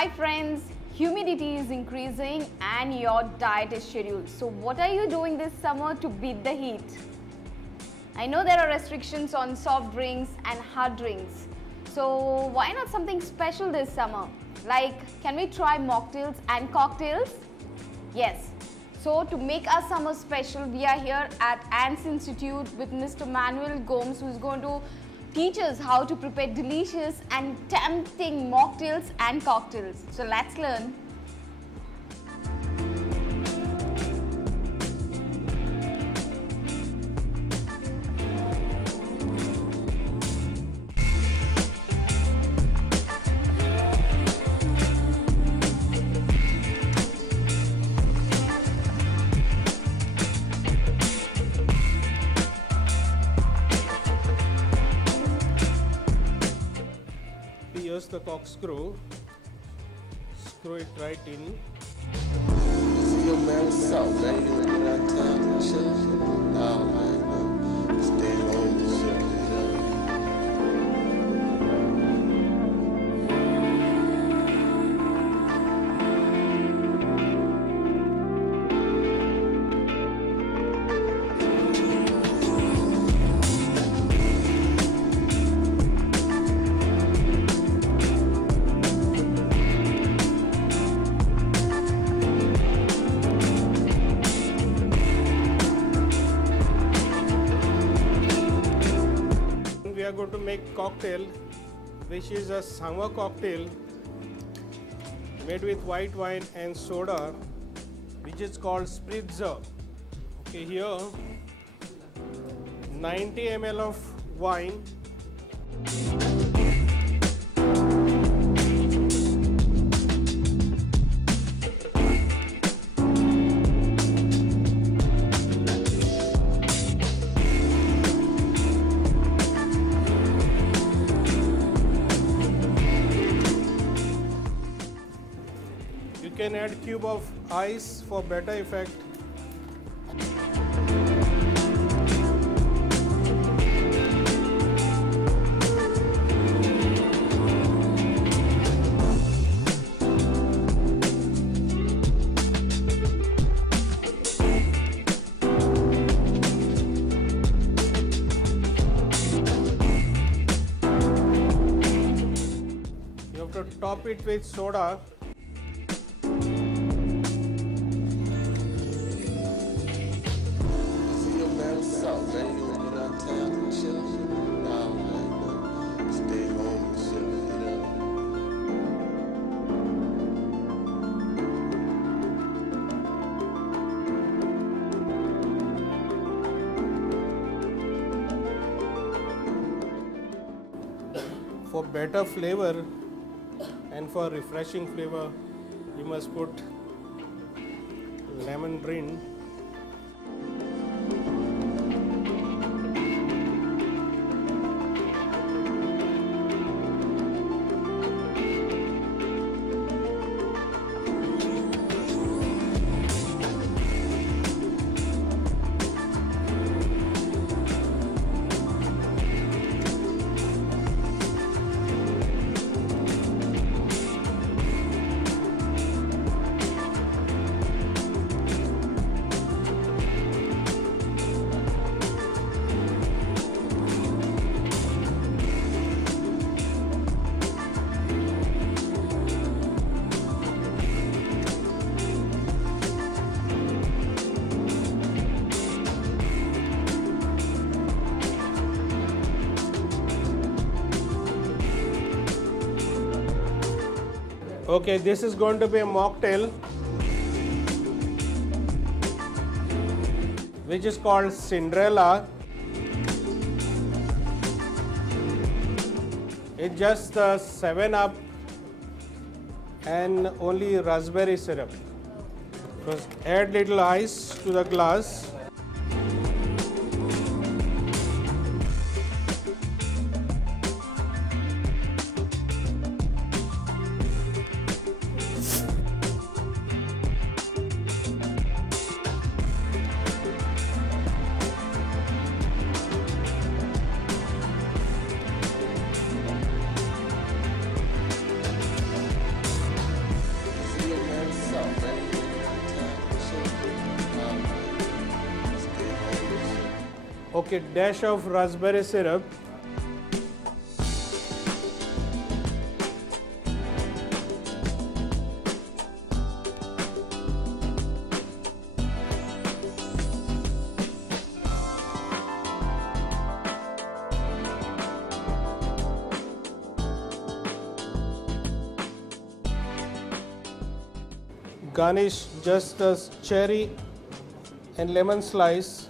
Hi friends, humidity is increasing and your diet is scheduled. So what are you doing this summer to beat the heat? I know there are restrictions on soft drinks and hard drinks. So why not something special this summer? Like, can we try mocktails and cocktails? Yes. So to make our summer special, we are here at Ants Institute with Mr. Manuel Gomes, who is going to teach us how to prepare delicious and tempting mocktails and cocktails. So let's learn. Here's the corkscrew, screw it right in. We are going to make cocktail, which is a summer cocktail made with white wine and soda, which is called spritzer. Okay, here 90 ml of wine, you can add cube of ice for better effect. You have to top it with soda. For better flavor and for refreshing flavor, you must put lemon rind. Okay, this is going to be a mocktail which is called Cinderella. It's just 7-Up and only raspberry syrup. First, add little ice to the glass. Okay, dash of raspberry syrup. Garnish just a cherry and lemon slice.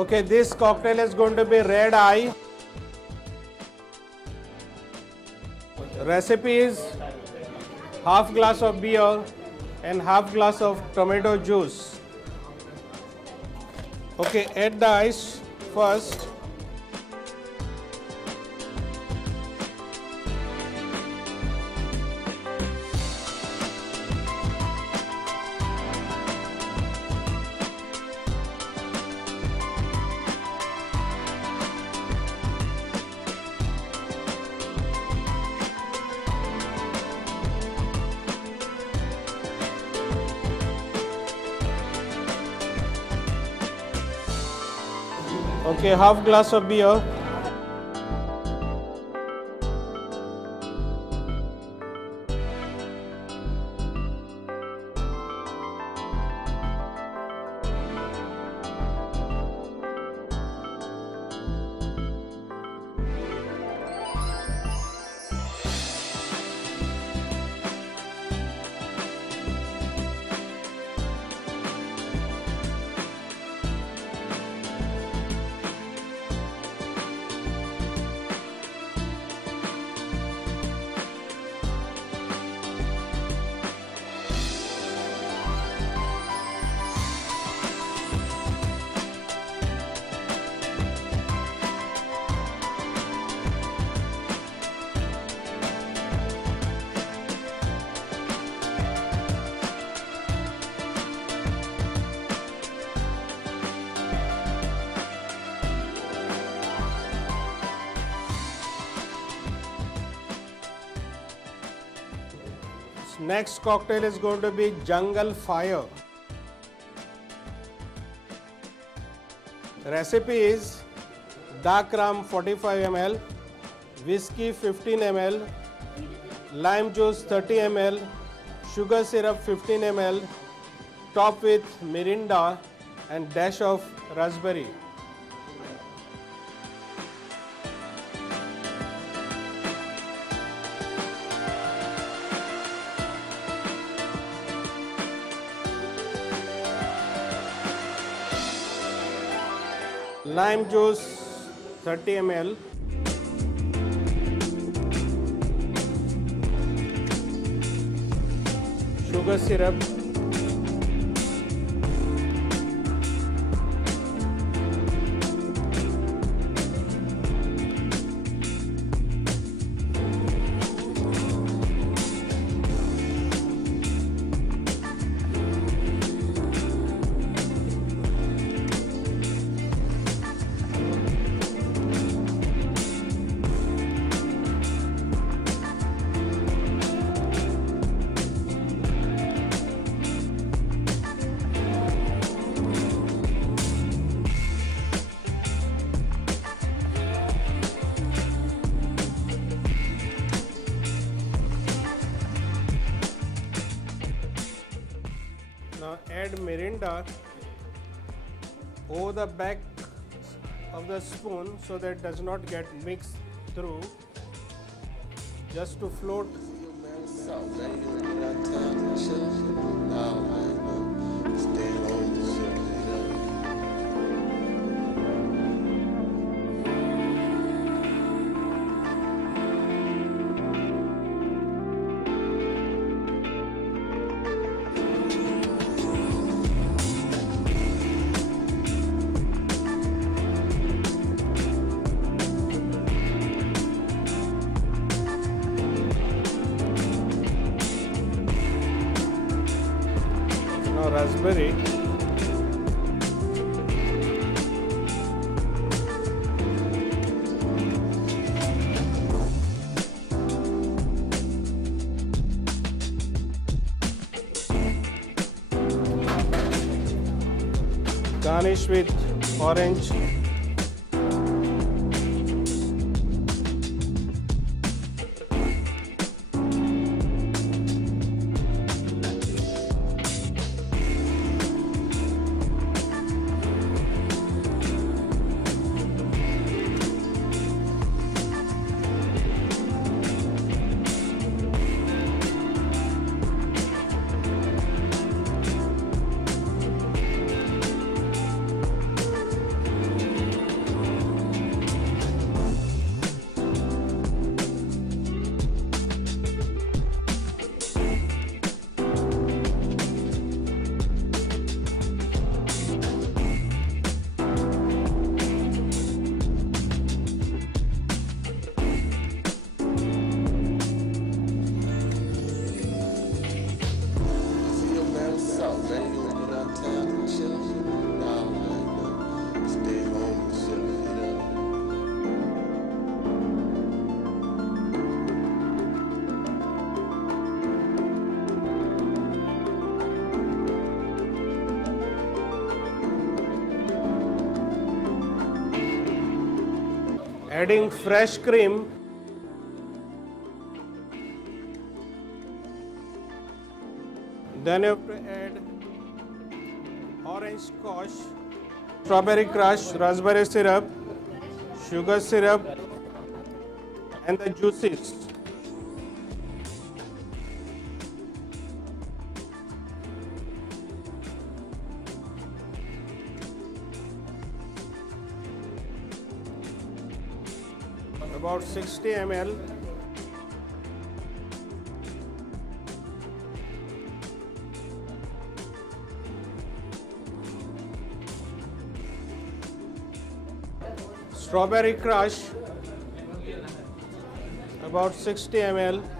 Okay, this cocktail is going to be red eye. Recipe is half glass of beer and half glass of tomato juice. Okay, add the ice first. Okay, half glass of beer. Next cocktail is going to be Jungle Fire. Recipe is dark rum 45 ml, whiskey 15 ml, lime juice 30 ml, sugar syrup 15 ml, top with Mirinda and dash of raspberry. Lime juice 30 ml, sugar syrup, Now add Mirinda over the back of the spoon so that it does not get mixed through, just to float. raspberry. Garnish with orange. Adding fresh cream. Then you have to add orange squash, strawberry crush, raspberry syrup, sugar syrup, and the juices. About 60 ml. Strawberry crush, about 60 ml.